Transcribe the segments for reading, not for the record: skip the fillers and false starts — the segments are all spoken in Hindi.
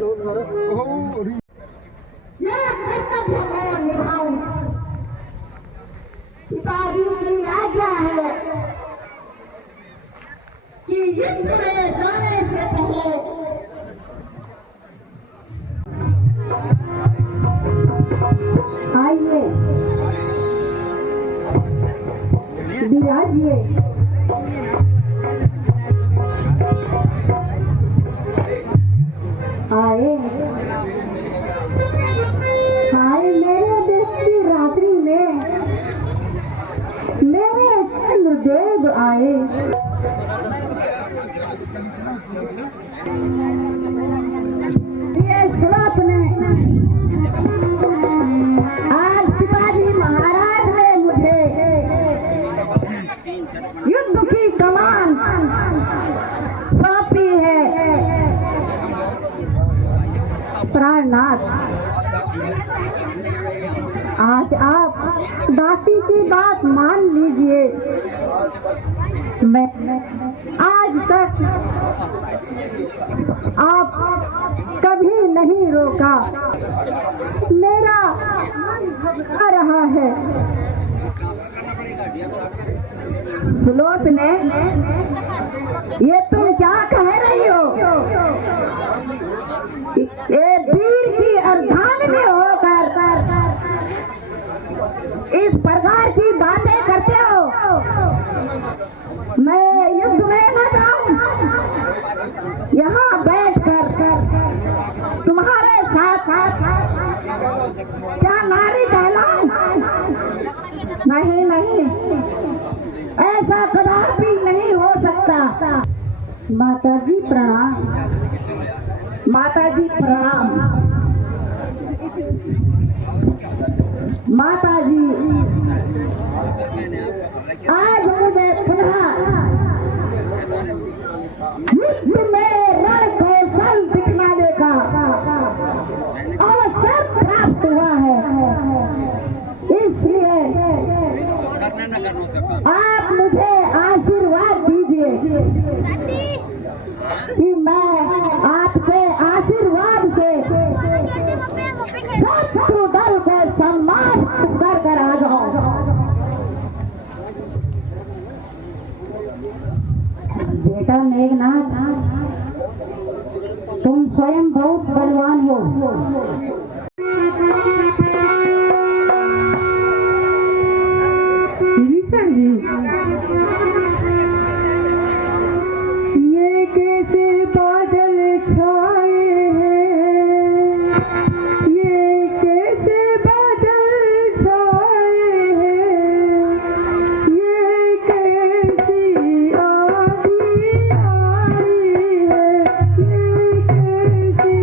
कर्तव्य को निभाऊं। पिताजी की आज्ञा है कि युद्ध में जाने से पहले आइए विराजिए। आए आए मेरे देश की रात्रि में मेरे चंद्रदेव आए। ये सुलभ ने आज पिताजी महाराज ने मुझे युद्ध की कमान सौंपी है। प्राणनाथ, आज आप दासी की बात मान लीजिए। मैं आज तक आप कभी नहीं रोका। मेरा मन घबरा रहा है। सुलोचना, ये तुम क्या कह रही हो? ये वीर की अर्धांगिनी होकर इस प्रकार की बातें करते हो? मैं युद्ध में न जाऊं, यहाँ बैठकर तुम्हारे साथ क्या नारी कहलाऊं? नहीं नहीं, ऐसा कदापि नहीं हो सकता। माताजी प्रणाम। माताजी प्रणाम। माताजी, आज मुझे पुनः युद्ध में रण कौशल दिखलाने का अवसर प्राप्त हुआ है। इसलिए आप मुझे आशीर्वाद दीजिए कि मैं आपके आशीर्वाद से शत्रु दल को सम्मान कर आ जाऊं। बेटा मेघनाथ, तुम स्वयं बहुत बलवान हो। विभीषण जी, ये कैसे बादल छाए हैं? ये कैसे बादल छाए हैं? ये कैसी आंधी आई है? ये कैसी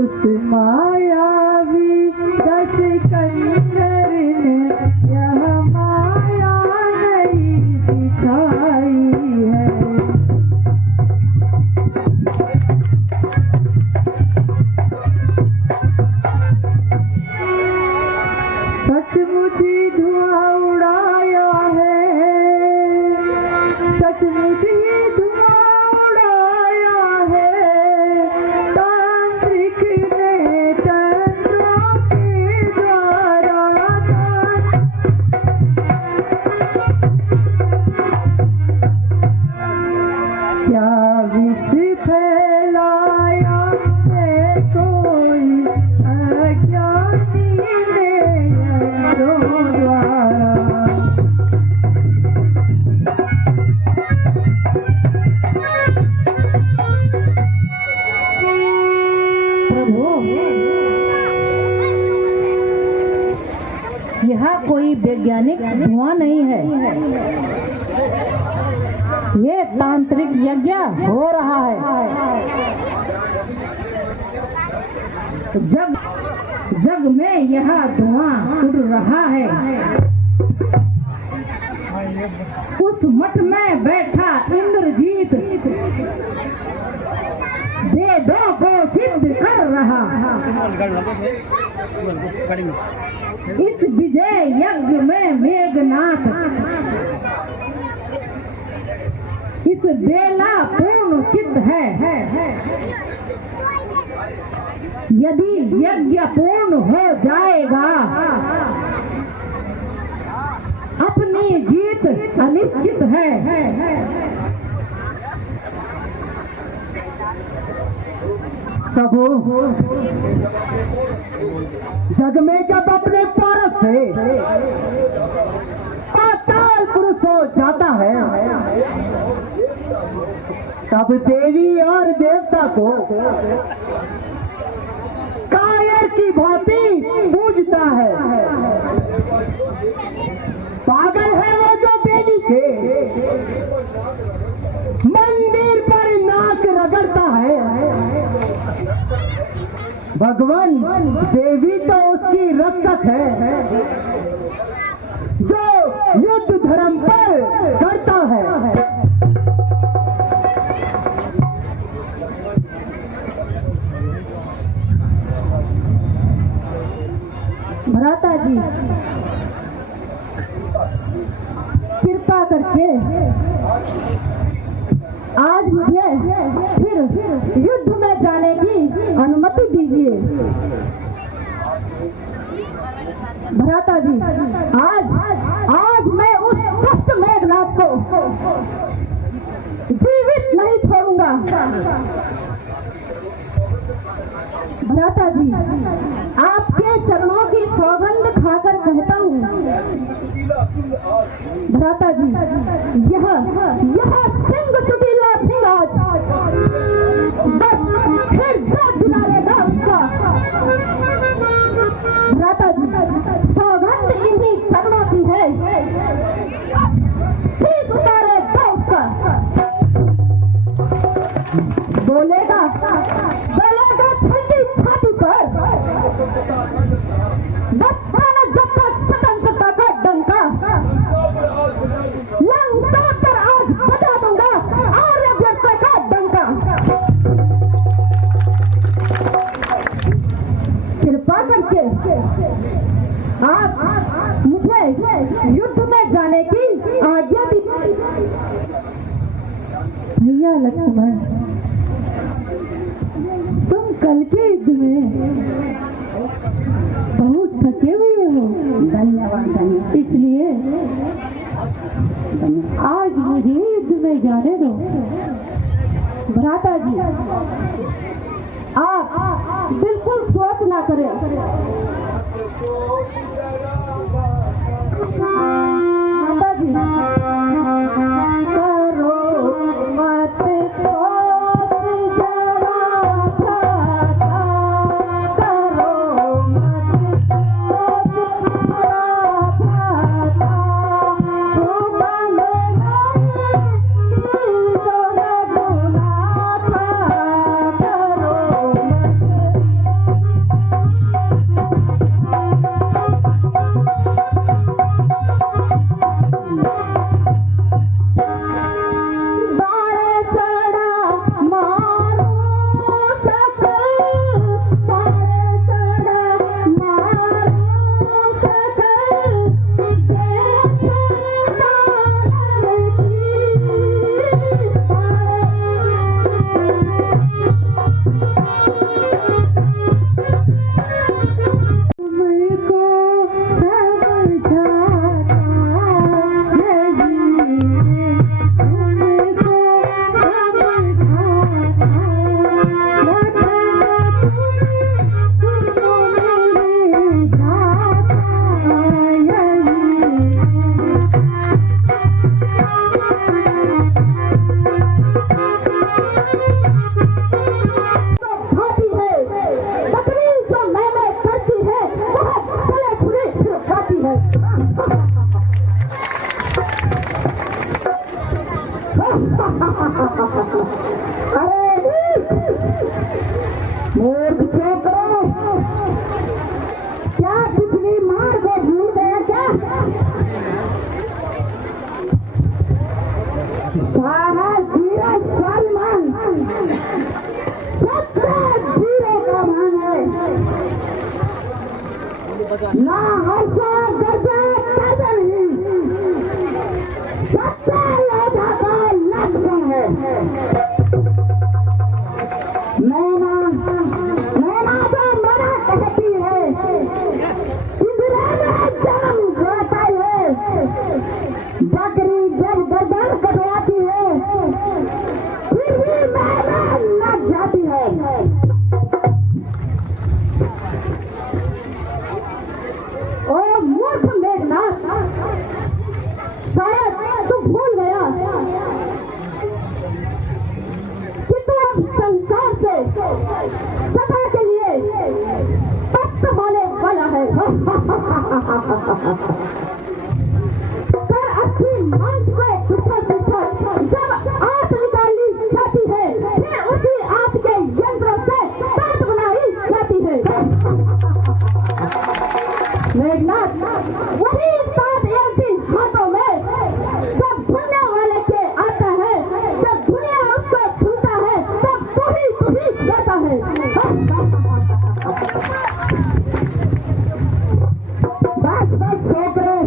उस मायावी दस कंजर ने यह माया नहीं दिखाई है। सचमुच ही धुआं उड़ाया है, सचमुच ही धुआं उड़ाया है। तांत्रिक ने तंत्रों के द्वारा क्या विष फैलाया है कोई अज्ञानी ने यंत्रों द्वारा। प्रभु, यह कोई वैज्ञानिक धुआं नहीं है, ये तांत्रिक यज्ञ हो रहा है। जग में यह धुआं उड़ रहा है। उस मठ में बैठा इंद्रजीत वेदों को सिद्ध कर रहा। इस विजय यज्ञ में मेघनाथ, इस इस बेला पूर्ण चित्त है। यदि यज्ञ पूर्ण हो जाएगा, अपनी जीत अनिश्चित है। प्रभु, जग में जब अपने पारस से पाताल पुरुष हो जाता है, तब देवी और देवता को कायर की भांति पूजता है। पागल है वो जो देवी के मंदिर पर नाक रगड़ता है। भगवान देवी तो उसकी रक्षक है जो युद्ध धर्म पर करता है। भ्राता जी, कृपा करके आज मुझे फिर युद्ध में जाने की अनुमति दीजिए। भ्राता जी, आज मैं उस दुष्ट मेघनाथ को जीवित नहीं छोड़ूंगा। भ्राता जी, आपके चरणों की सौगंध खाकर कहता हूँ, भ्राता जी, यह सिंह चुटीला सिंह आज बस फिर दिला लेगा उसका। भ्राता जी, सौगंध इन्हीं चरणों की है, ठीक उतारेगा उसका। बोलेगा ठंडी छाती पर, बच्चाना जब तक स्वतंत्रता का डंका लंका पर आज बजा दूंगा, आर्यभट्ट का डंका। कृपा करके आप मुझे युद्ध में जाने की आज्ञा दीजिए। भैया लक्ष्मण, तुम कल के युद्ध में बहुत थके हुए हो। धन्यवाद। इसलिए आज मुझे युद्ध में जाने दो। भ्राता जी, आप बिल्कुल सोच ना करें। माता जी, करो मत ना हर्षा गर्जा पैदल ही सत्य योद्धा का लक्षण है। मैना मैना तो मना कहती है, पिंजरे में जन्म जाता है, बकरी जब गर्दन कटवाती है फिर भी मैना न जाती है। ओ मूर्ख मेघनाथ, शायद तू भूल गया कि तू अब संसार से सदा के लिए तख्त होने वाला है। पर अच्छी मांस को पीछे जब आंत निकाली जाती है फिर उसी आंत के यंत्रों से दांत बनाई जाती है। मेघनाथ, वही बात एक दिन हाथों में जब भुनने वाले के आता है, जब दुनिया उसको छूता है तब तू ही जाता है। बस बस छोकरे,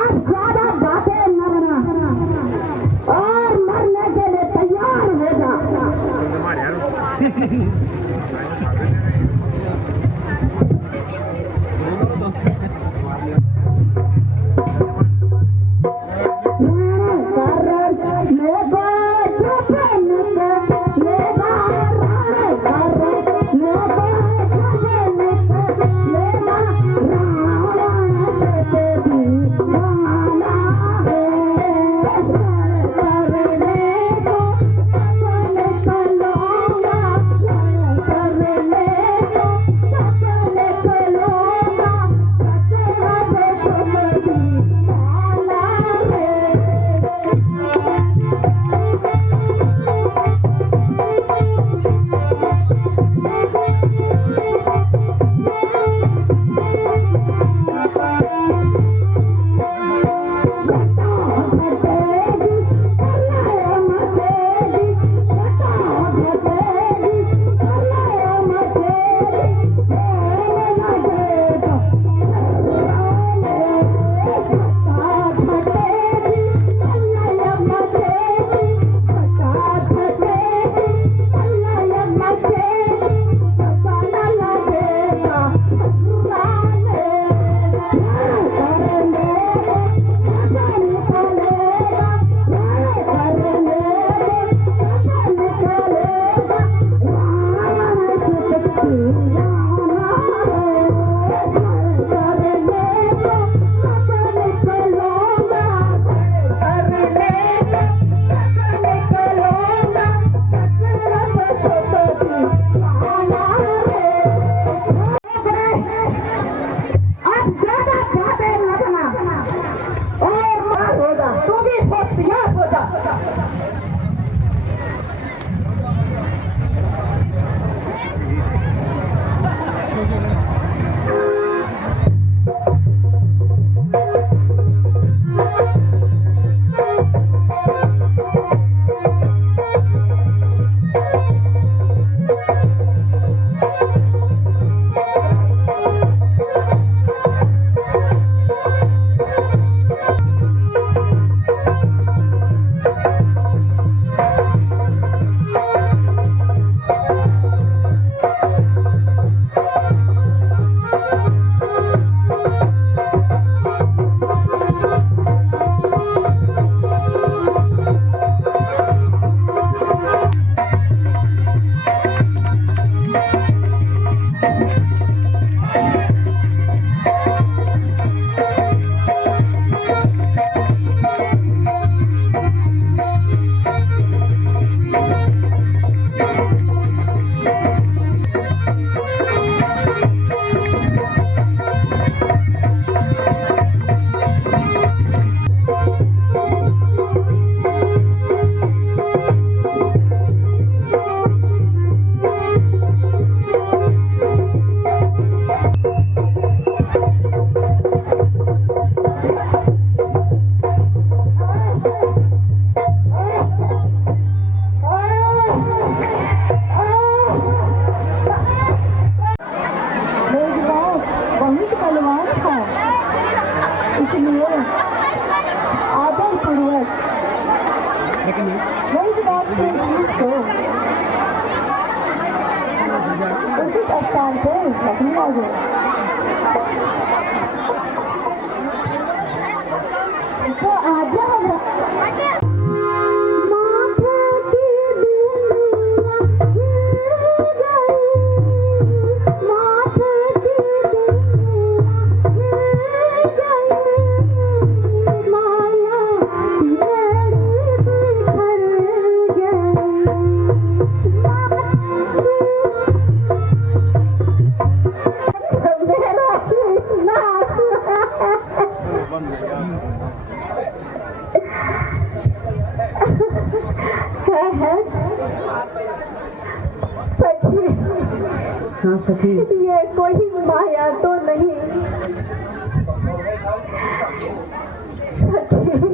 अब ज्यादा बातें न बना और मरने के लिए तैयार हो जा। इस बात से उचित स्थान पे रखना है। तो आजा हाँ सखी, ये कोई माया तो नहीं सखी।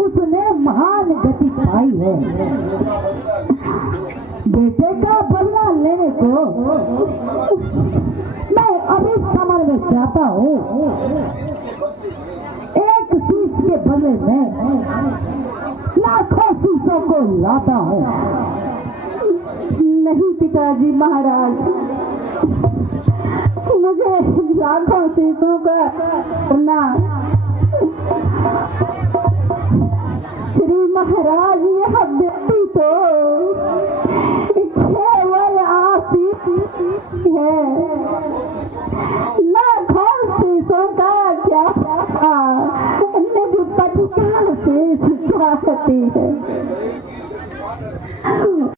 उसने महान गति पाई है। बेटे का बदला लेने को मैं अभी समर में चाहता हूँ। एक शीश के बदले में लाखों शीशों को लाता हूँ। नहीं पिताजी महाराज, मुझे लाखों शीशों का करना। श्री महाराज, यह व्यक्ति तो केवल आशिक है। लाखों शीशों का क्या निज पति का शीश चाहती है।